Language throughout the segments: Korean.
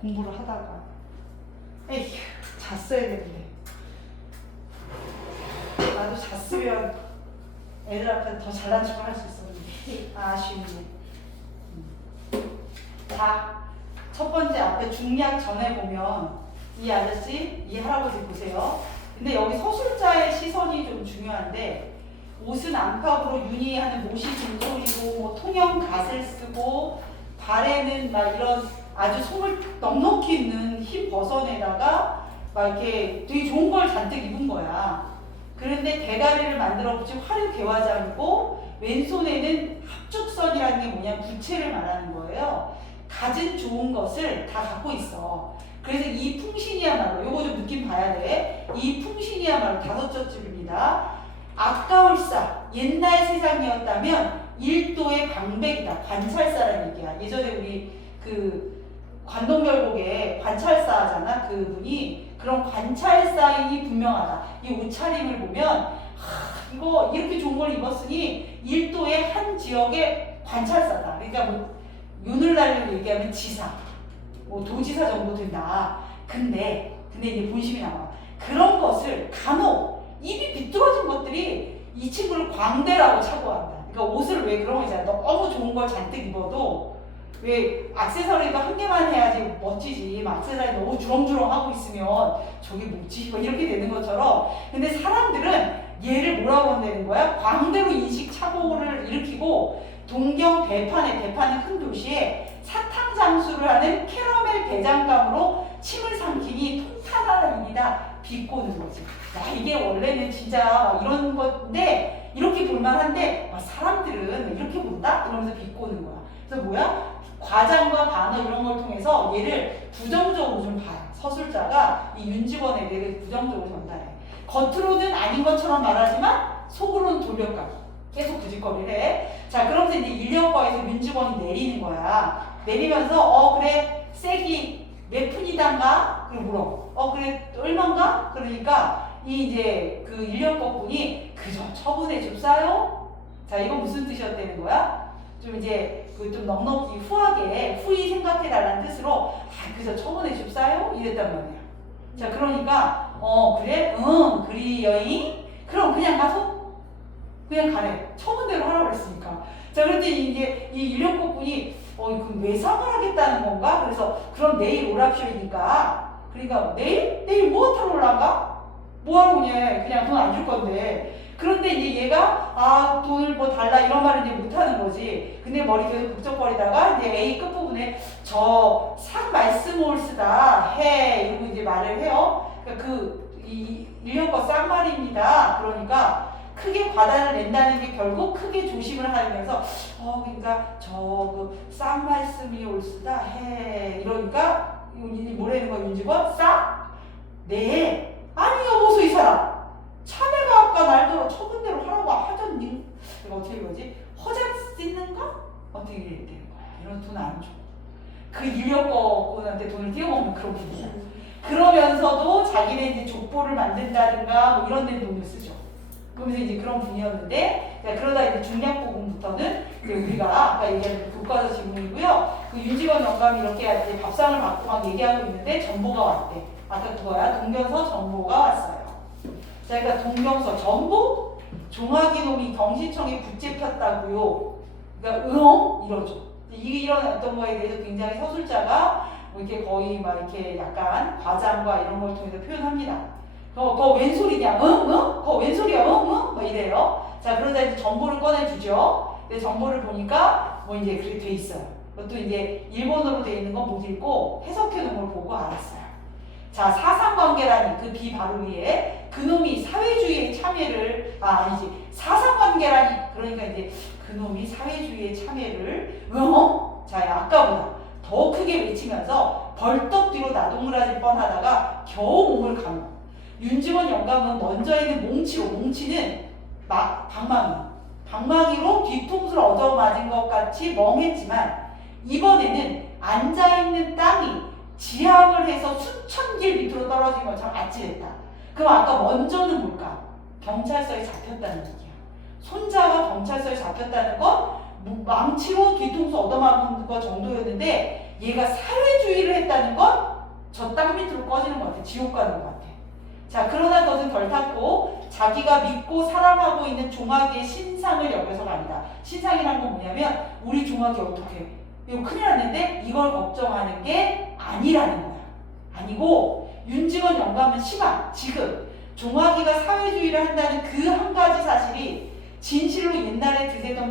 공부를 하다가 에휴 잤어야 되는데 나도 잤으면 애들 앞에서 더 잘난 척을 할 수 있었는데 아쉽네. 자, 첫 번째 앞에 중략 전에 보면 이 아저씨, 이 할아버지 보세요. 근데 여기 서술자의 시선이 좀 중요한데 옷은 안팎으로 윤희하는 못이 중소리고 뭐 통영 갓을 쓰고 발에는 막 이런 아주 속을 넉넉히 있는 흰 버선에다가 막 이렇게 되게 좋은 걸 잔뜩 입은 거야. 그런데 대가리를 만들어 붙인 화려 개화장이고 왼손에는 합죽선이라는 게 뭐냐 부채를 말하는 거예요. 가진 좋은 것을 다 갖고 있어. 그래서 이 풍신이야말로 요거 좀 느낌 봐야 돼. 이 풍신이야말로 5째 줄입니다. 아까울사 옛날 세상이었다면 일도의 방백이다. 관찰사라는 얘기야. 예전에 우리 그 관동별곡에 관찰사잖아. 그분이 그런 관찰사인이 분명하다. 이 옷차림을 보면 이거 이렇게 좋은 걸 입었으니 일도의 한 지역의 관찰사다. 그러니까 뭐 윤을 날리고 얘기하면 지사, 뭐 도지사 정도 된다. 근데 이제 본심이 나와. 그런 것을 간혹 입이 비뚤어진 것들이 이 친구를 광대라고 차고한다. 그러니까 옷을 왜 그런 거 있잖아. 너무 좋은 걸 잔뜩 입어도 왜 액세서리도 한 개만 해야지 멋지지. 액세서리 너무 주렁주렁하고 있으면 저게 뭐지? 이렇게 되는 것처럼. 근데 사람들은 얘를 뭐라고 한다는 거야? 광대로 인식착오를 일으키고 동경 대판은 큰 도시에 사탕 장수를 하는 캐러멜 대장감으로 침을 삼키니 통탄하는 일이다. 비꼬는 거지. 야, 이게 원래는 진짜 이런 건데 이렇게 볼만한데 사람들은 이렇게 본다? 이러면서 비꼬는 거야. 그래서 뭐야? 과장과 반어 이런 걸 통해서 얘를 부정적으로 좀 봐요. 서술자가 이 윤직원에 대해 부정적으로 전달해. 겉으로는 아닌 것처럼 말하지만 속으로는 돌려가기. 계속 부짓거리를 해. 자, 그러면서 이제 인력거에서 윤직원이 내리는 거야. 내리면서 그래 세기 몇 푼이단가? 그리고 물어. 그래 얼만가? 그러니까 이 이제 그 인력거 분이 그저 처분해 줍사요? 자, 이건 무슨 뜻이었다는 거야? 좀 이제 그 좀 넉넉히 후하게 후히 생각해달라는 뜻으로 그저 처분해 줍사요? 이랬단 말이야. 자, 그러니까 그래? 응 그리 여인? 그럼 그냥 가서 그냥 가래. 처분대로 하라고 그랬으니까. 자, 그랬더니 이제 이 인력거 분이 그럼 외상을 하겠다는 건가? 그래서 그럼 내일 오랍쇼이니까 그러니까 내일 뭐 하러 올라가? 뭐 하러 오냐? 그냥 돈 안 줄 건데. 그런데 이제 얘가 돈을 뭐 달라 이런 말을 이제 못 하는 거지. 근데 머리 계속 북적거리다가 이제 A 끝부분에 저 상 말씀을 쓰다 해 이러고 이제 말을 해요. 그러니까 이 인력거 쌍말입니다. 그러니까 크게 과단을 낸다는 게 결국 크게 조심을 하면서 그러니까 저 쌍말씀이 올쓰다 해 이러니까 뭐라는 거야 윤직원? 쌍? 네 아니 여보소 이 사람 자네가 아까 날더러 처분대로 하라고 하던니 이거 어떻게 이거지? 허장 쓰는가? 어떻게 이래야 되는 거야. 이런 돈 안 줘. 그 인력거분한테 돈을 띄워먹는 그런 분이야. 그러면서도 자기네 이제 족보를 만든다든가 뭐 이런 데 돈을 쓰죠. 그러면서 이제 그런 분이었는데, 그러다 이제 중략부분부터는 우리가 아까 얘기한 교과서 지문이고요. 그 윤직원 영감이 이렇게 이제 밥상을 받고 막 얘기하고 있는데 정보가 왔대. 아까 그거야. 동경서 정보가 왔어요. 자, 그러니까 동경서 정보? 종학이 놈이 경시청에 붙잡혔다고요. 그러니까 이러죠. 이런 어떤 거에 대해서 굉장히 서술자가 뭐 이렇게 거의 막 이렇게 약간 과장과 이런 걸 통해서 표현합니다. 그거 웬 소리냐? 그거 웬 소리야? 뭐 이래요. 자, 그러자 이제 정보를 꺼내주죠. 근데 정보를 보니까 뭐 이제 그렇게 돼 있어요. 그것도 이제 일본어로 돼 있는 건 못 읽고 해석해 놓은 걸 보고 알았어요. 자, 사상관계라니 그 비바로 위에 그놈이 사회주의에 참여를 아니지 사상관계라니 그러니까 이제 그놈이 사회주의에 참여를 자, 아까보다 더 크게 외치면서 벌떡 뒤로 나동그라질 뻔하다가 겨우 몸을 감어. 윤직원 영감은 먼저에는 몽치는 방망이로 뒤통수를 얻어맞은 것 같이 멍했지만 이번에는 앉아있는 땅이 지압을 해서 수천 길 밑으로 떨어진 것처럼 아찔했다. 그럼 아까 먼저는 뭘까? 경찰서에 잡혔다는 얘기야. 손자가 경찰서에 잡혔다는 건 망치로 뒤통수 얻어맞은 것 정도였는데 얘가 사회주의를 했다는 건 지옥 가는 것 같아. 자, 그러나 그것은 덜 탔고 자기가 믿고 사랑하고 있는 종아기의 신상을 여겨서가 아니다. 신상이란 건 뭐냐면 우리 종아기 어떻게 이거 큰일 났는데 이걸 걱정하는 게 아니라는 거야. 아니고 윤직원 영감은 시방 지금 종아기가 사회주의를 한다는 그 한 가지 사실이 진실로 옛날에 드세던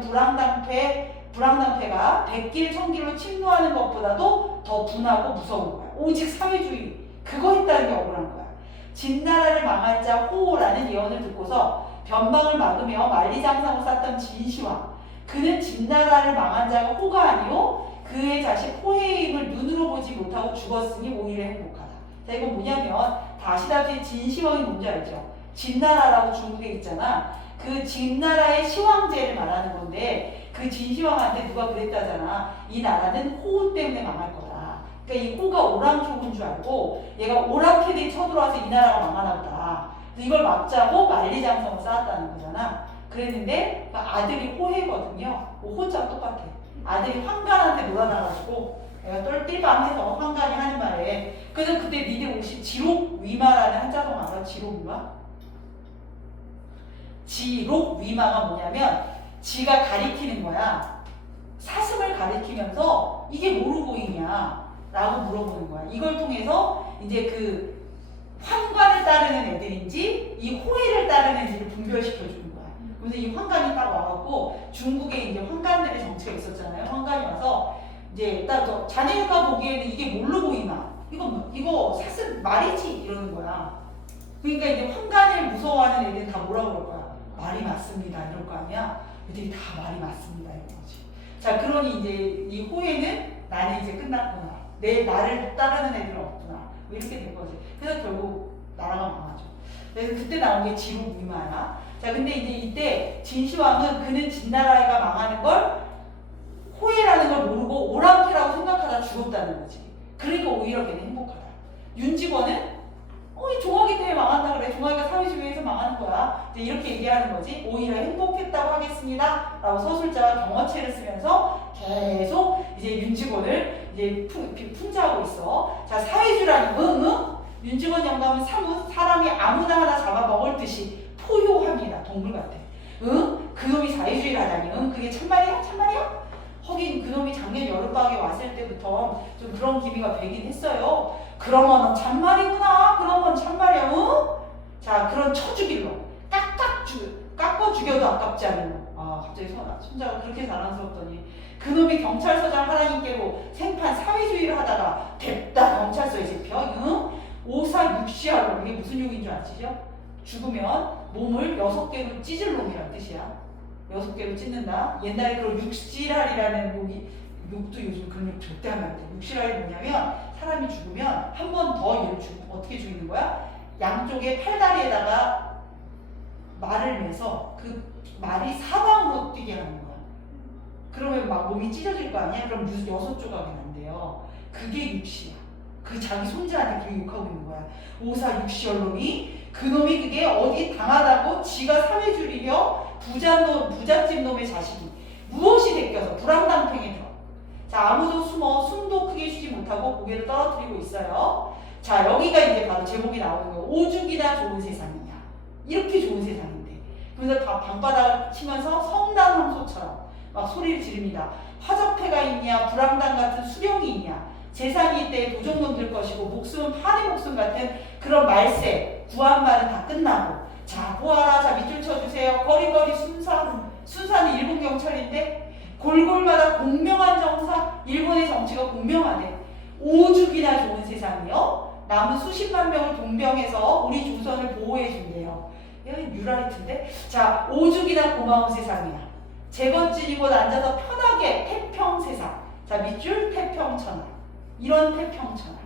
불황당패가 백길 천길로 침노하는 것보다도 더 분하고 무서운 거야. 오직 사회주의 그거 했다는 게 억울한 거야. 진나라를 망할 자 호라는 예언을 듣고서 변방을 막으며 만리장성을 쌓던 진시황 그는 진나라를 망한 자가 호가 아니요 그의 자식 호해의 힘을 눈으로 보지 못하고 죽었으니 오히려 행복하다. 자, 이건 뭐냐면 다시다시 진시황이 뭔지 알죠? 진나라라고 중국에 있잖아. 그 진나라의 시황제를 말하는 건데 그 진시황한테 누가 그랬다잖아. 이 나라는 호 때문에 망할 거다. 그러니까 이 호가 오랑캐인 줄 알고 얘가 오랑캐들이 쳐들어와서 이 나라가 망하나 보다. 이걸 막자고 만리장성을 쌓았다는 거잖아. 그랬는데 아들이 호해거든요. 호자랑 똑같아. 아들이 황간한테 놀아나가지고 내가 똘띠밤해서 황간이 하는 말에 그래서 그때 니들 혹시 지록위마라는 한자성 알아? 지록위마? 지록위마가 뭐냐면 지가 가리키는 거야. 사슴을 가리키면서 이게 뭐로 보이냐 라고 물어보는 거야. 이걸 통해서 이제 그 황관을 따르는 애들인지 이 호해를 따르는 애들을 분별시켜주는 거야. 그래서 이 황관이 딱 와갖고 중국에 이제 황관들의 정치가 있었잖아요. 황관이 와서 이제 딱 자네가 보기에는 이게 뭘로 보이나? 이거 사슴 말이지 이러는 거야. 그러니까 이제 황관을 무서워하는 애들은 다 뭐라 그럴 거야? 말이 맞습니다 이럴 거 아니야. 애들이 다 말이 맞습니다 이런 거지. 자, 그러니 이제 이 호해는 나는 이제 끝났구나. 나를 따르는 애들은 없구나. 뭐 이렇게 된 거지. 그래서 결국 나라가 망하죠. 그래서 그때 나온 게 지록위마야. 자, 근데 이제 이때 진시황은 그는 진나라가 망하는 걸 호해라는 걸 모르고 오랑캐라고 생각하다 죽었다는 거지. 그러니까 오히려 걔는 행복하다. 윤직원은 이 종아기 때문에 망한다 그래. 종아기가 사회주의에서 망하는 거야. 이제 이렇게 얘기하는 거지. 오히려 행복했다고 하겠습니다. 라고 서술자가 경어체를 쓰면서 계속 이제 윤직원을 이제 풍자하고 있어. 자, 사회주의라는 윤직원 영감은 사뭇 사람이 아무나 하나 잡아먹을 듯이 포효합니다. 동물 같아. 그놈이 사회주의를 하다니. 그게 참말이야? 참말이야? 하긴 그놈이 작년 여름방학에 왔을 때부터 좀 그런 기미가 배긴 했어요. 그러면 참말이구나. 그러면 참말이야. 자, 그런 쳐죽일 놈. 깎아 죽여도 아깝지 않은 놈. 아, 갑자기 손자가 그렇게 자랑스럽더니 그놈이 경찰서장 하나님께로 생판 사회주의를 하다가 됐다 경찰서에 잡혀. 오사육시할 놈. 이게 무슨 욕인 줄 아시죠? 죽으면 몸을 6개로 찢을 놈이란 뜻이야. 6개로 찢는다. 옛날에 그런 육실할이라는 욕도 요즘 그런 욕 절대 하면 안 돼. 육실할이 뭐냐면 사람이 죽으면 한 번 더 얘를 어떻게 죽이는 거야? 양쪽에 팔다리에다가 말을 매서 그 말이 사방으로 뛰게 하는 거야. 그러면 막 몸이 찢어질 거 아니야? 그럼 6조각이 난대요. 그게 육시야. 그 자기 손자한테 그렇게 욕하고 있는 거야. 오사육시얼놈이 그놈이 그게 어디 당하다고 지가 사회주의며 부잣집 놈의 자식이 무엇이 데껴서 불황당팽에 들어. 자, 아무도 숨도 크게 쉬지 못하고 고개를 떨어뜨리고 있어요. 자, 여기가 이제 바로 제목이 나오는 거예요. 오죽이나 좋은 세상이냐. 이렇게 좋은 세상인데. 그래서 다 방바닥을 치면서 성난황소처럼 막 소리를 지릅니다. 화적패가 있냐, 불황당 같은 수령이 있냐. 재산이 이때 도적놈 들 것이고 목숨은 파리 목숨 같은 그런 말세, 구한 말은 다 끝나고. 자, 보아라. 자, 밑줄 쳐주세요. 거리거리 순사는 일본 경찰인데 골골마다 공명한 정사. 일본의 정치가 공명하대. 오죽이나 좋은 세상이요. 남은 수십만 명을 동병해서 우리 조선을 보호해준대요. 이건 유라이트인데. 자, 오죽이나 고마운 세상이야. 재건진이 곧 앉아서 편하게 태평세상. 자, 밑줄 태평천하. 이런 태평천하.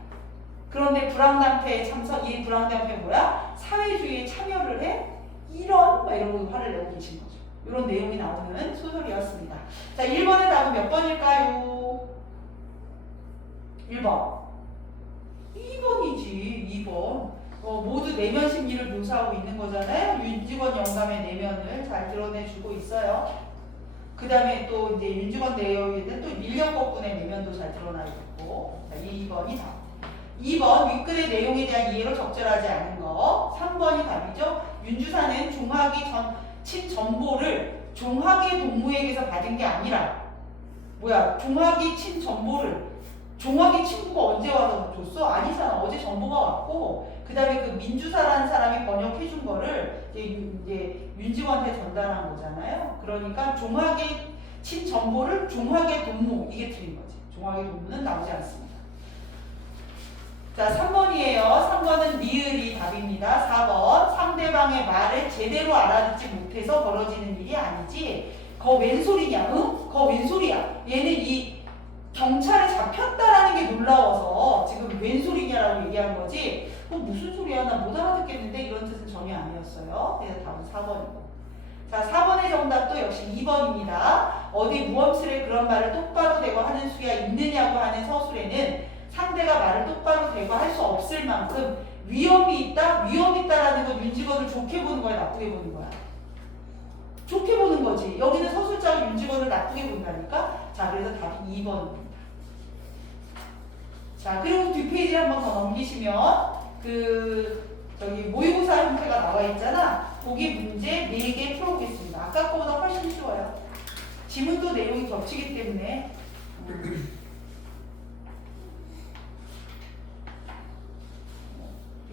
그런데 불황당패에 참석, 이 불황당패 뭐야? 사회주의에 참여를 해? 이런 화를 내고 계신 거죠. 이런 내용이 나오는 소설이었습니다. 자, 1번의 답은 몇 번일까요? 1번. 2번이지, 2번. 모두 내면 심리를 묘사하고 있는 거잖아요. 윤직원 영감의 내면을 잘 드러내주고 있어요. 그 다음에 또 이제 윤직원 내용에는 또 밀렵거꾼의 내면도 잘 드러나 있고. 자, 2번이 답. 2번 윗글의 내용에 대한 이해로 적절하지 않은 거. 3번이 답이죠. 윤주사는 종학이 친전보를 종학의 동무에게서 받은 게 아니라 종학이 친전보를 종학의 친구가 언제 와서 줬어? 아니잖아. 어제 전보가 왔고 그 다음에 그 민주사라는 사람이 번역해 준 거를 이제 윤직원한테 전달한 거잖아요. 그러니까 종학의 친전보를 종학의 동무, 이게 틀린 거지. 종학의 동무는 나오지 않습니다. 자, 3번이에요. 3번은 리을이 답입니다. 4번 상대방의 말을 제대로 알아듣지 못해서 벌어지는 일이 아니지. 거 웬 소리냐? 응? 거 웬 소리야? 얘는 이 경찰에 잡혔다라는 게 놀라워서 지금 웬 소리냐라고 얘기한 거지. 무슨 소리야? 나 못 알아듣겠는데 이런 뜻은 전혀 아니었어요. 그래서 답은 4번이고. 자, 4번의 정답도 역시 2번입니다. 어디 무엄스레 그런 말을 똑바로 대고 하는 수가 있느냐고 하는 서술에는 상대가 말을 똑바로 대고 할 수 없을 만큼 위험이 있다? 위험 있다라는 건 윤직원을 좋게 보는 거야? 나쁘게 보는 거야? 좋게 보는 거지. 여기는 서술자가 윤직원을 나쁘게 본다니까? 자, 그래서 답이 2번입니다. 자, 그리고 뒷페이지 한 번 더 넘기시면 모의고사 형태가 나와 있잖아. 거기 문제 4개 풀어보겠습니다. 아까 거보다 훨씬 쉬워요. 지문도 내용이 겹치기 때문에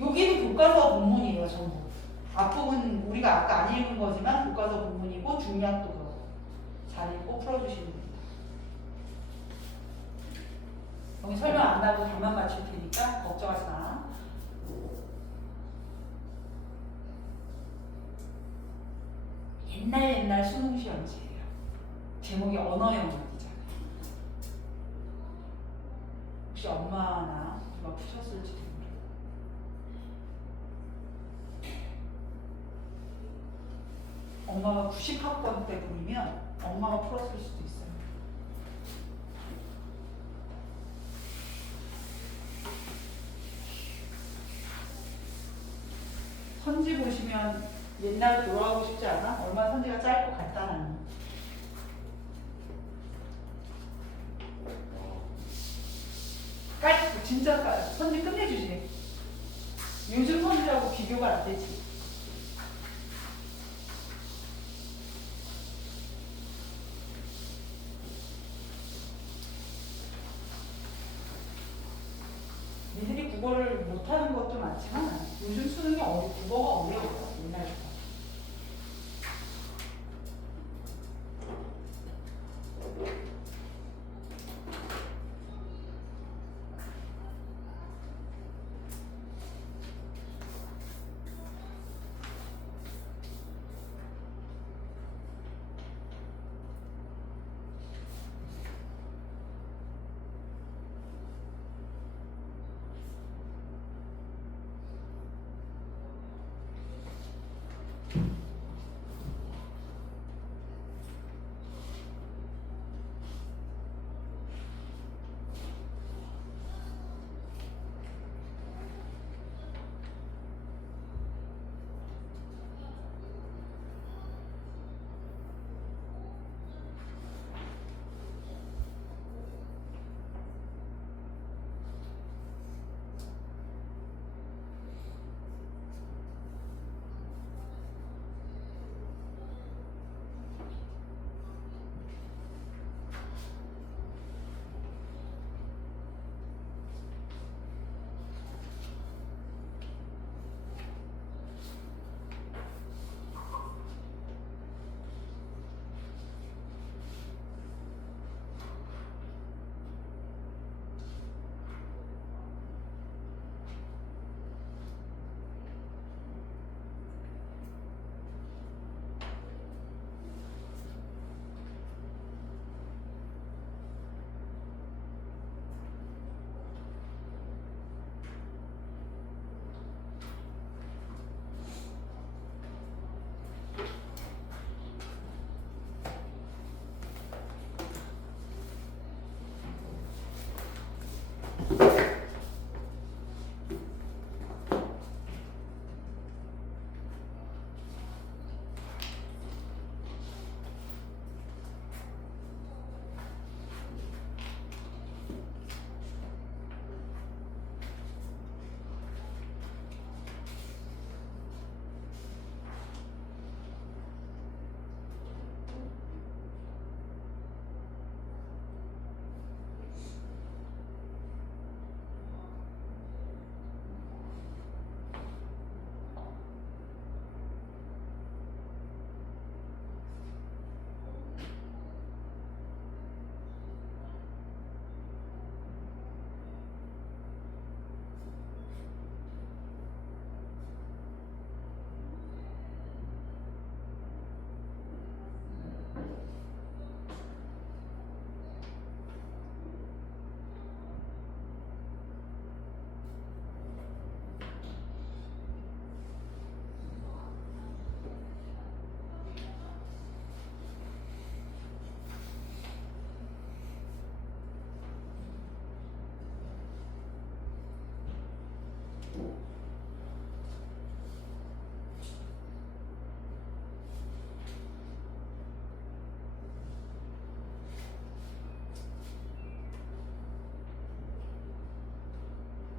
여기도 교과서 본문이에요. 전부. 앞부분 우리가 아까 안 읽은 거지만 교과서 본문이고 중략도 그렇고 잘 읽고 풀어주시면 됩니다. 여기 설명 안 하고 답만 맞출 테니까 걱정하지 마. 옛날 수능 시험지예요. 제목이 언어영역이잖아요. 혹시 엄마나 누가 푸셨을지도 모르고. 엄마가 90학번 때 보이면 엄마가 풀었을 수도 있어요. 선지 보시면 옛날 돌아가고 싶지 않아? 얼마나 선지가 짧고 간단하니. 진짜 선지 끝내주지. 요즘 선지하고 비교가 안 되지. 니들이 국어를 못하는 것도 많지만 요즘 수능이 국어가 어려워요. 옛날보다.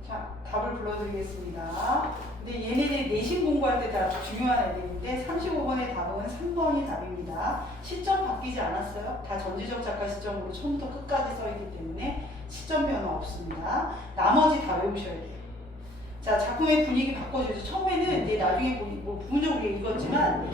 자, 답을 불러드리겠습니다. 근데 얘네들이 내신 공부할 때 다 중요한 애들인데 35번의 답은 3번이 답입니다. 시점 바뀌지 않았어요. 다 전지적 작가 시점으로 처음부터 끝까지 써있기 때문에 시점 변화 없습니다. 나머지 다 외우셔야 돼요. 자, 작품의 분위기 바꿔주죠. 처음에는 이제 나중에 뭐 부분적으로 읽었지만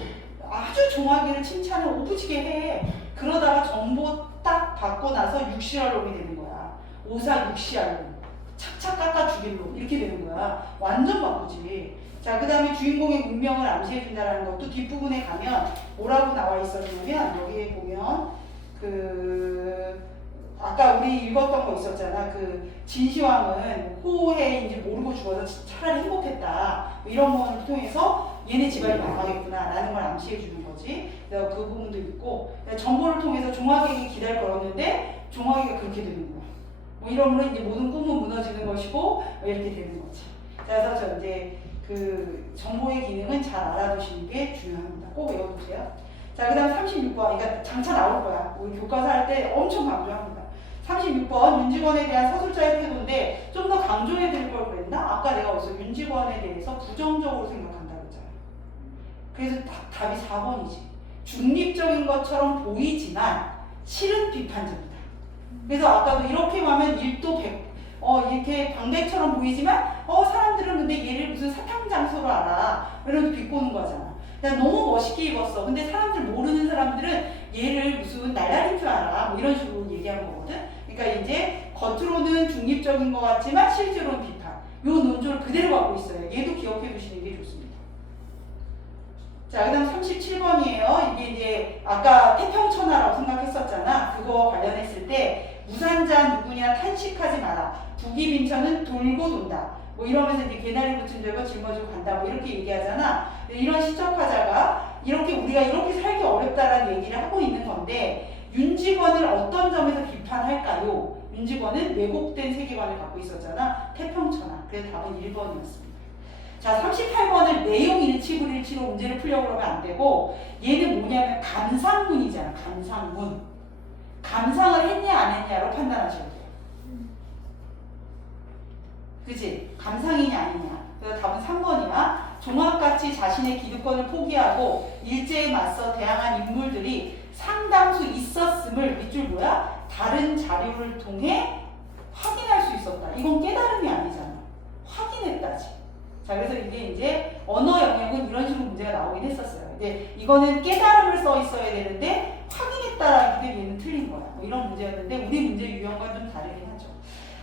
아주 종아기를 칭찬을 오부지게 해. 그러다가 정보 딱 받고 나서 육시알롬이 되는 거야. 오사 육시알롬. 착착 깎아 죽일로 이렇게 되는 거야. 완전 바꾸지. 자, 그 다음에 주인공의 운명을 암시해준다는 것도 뒷부분에 가면 뭐라고 나와 있었냐면 여기에 보면 아까 우리 읽었던 거 있었잖아. 진시황은 호해인지 모르고 죽어서 차라리 행복했다. 뭐 이런 거를 통해서 얘네 집안이 망하겠구나 라는 걸 암시해 주는 거지. 그래서 그 부분도 있고 정보를 통해서 종아기에게 기대를 걸었는데 종아기가 그렇게 되는 거야. 뭐 이러면 이제 모든 꿈은 무너지는 것이고 뭐 이렇게 되는 거지. 그래서 저 이제 정보의 기능은 잘 알아두시는 게 중요합니다. 꼭 외워두세요. 자, 그 다음 36번. 그러니까 장차 나올 거야. 우리 교과서 할 때 엄청 강조합니다. 36번 윤직원에 대한 서술자의 태도인데 좀 더 강조해 드릴 걸 그랬나? 아까 내가 어디서 윤직원에 대해서 부정적으로 생각한다 그랬잖아. 그래서 답이 4번이지. 중립적인 것처럼 보이지만 실은 비판적이다. 그래서 아까도 이렇게 하면 1도 100, 이렇게 방백처럼 보이지만 사람들은 근데 얘를 무슨 사탕 장소로 알아. 이러면서 비꼬는 거잖아. 그냥 너무 멋있게 입었어. 근데 사람들 모르는 사람들은 얘를 무슨 날라리인 줄 알아. 뭐 이런 식으로 얘기한 거거든. 그러니까 이제 겉으로는 중립적인 것 같지만 실제로는 비판. 요 논조를 그대로 갖고 있어요. 얘도 기억해 두시는 게 좋습니다. 자, 그 다음 37번이에요. 이게 이제 아까 태평천하라고 생각했었잖아. 그거 관련했을 때 무산자 누구냐 탄식하지 마라. 북이빈천은 돌고 돈다. 뭐 이러면서 이제 개나리 붙은 들고 짊어지고 간다. 뭐 이렇게 얘기하잖아. 이런 시적화자가 우리가 이렇게 살기 어렵다라는 얘기를 하고 있는 건데 윤직원을 어떤 점에서 비판할까요? 윤직원은 왜곡된 세계관을 갖고 있었잖아. 태평천하. 그래서 답은 1번이었습니다. 자, 38번을 내용 일치불일치로 문제를 풀려고 그러면 안 되고 얘는 뭐냐면 감상문이잖아. 감상문. 감상을 했냐 안 했냐로 판단하셔야 돼요. 그치? 감상이냐 아니냐. 그래서 답은 3번이야. 종합같이 자신의 기득권을 포기하고 일제에 맞서 대항한 인물들이 상당수 있었음을 밑줄 뭐야? 다른 자료를 통해 확인할 수 있었다. 이건 깨달음이 아니잖아. 확인했다지. 자, 그래서 이게 이제 언어 영역은 이런 식으로 문제가 나오긴 했었어요. 근데 이거는 깨달음을 써 있어야 되는데 확인했다라기 때문에 얘는 틀린 거야. 뭐 이런 문제였는데 우리 문제 유형과 좀 다르긴 하죠.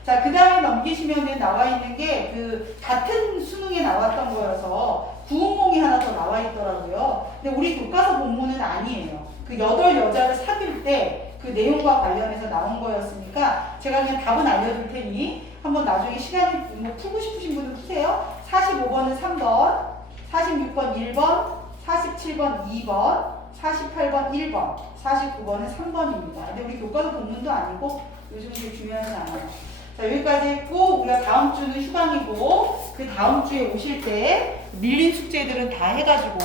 자, 그 다음에 넘기시면은 나와 있는 게 같은 수능에 나왔던 거여서 구운몽이 하나 더 나와 있더라고요. 근데 우리 교과서 본문은 아니에요. 8여자를 사귈 때 그 내용과 관련해서 나온 거였으니까 제가 그냥 답은 알려줄 테니 한번 나중에 시간이 뭐 풀고 싶으신 분은 푸세요. 45번은 3번, 46번 1번, 47번 2번, 48번 1번, 49번은 3번입니다. 근데 우리 교과서 본문도 아니고 요즘 그게 중요하지 않아요. 자, 여기까지 했고 우리가 다음 주는 휴강이고 그 다음 주에 오실 때 밀린 숙제들은 다 해가지고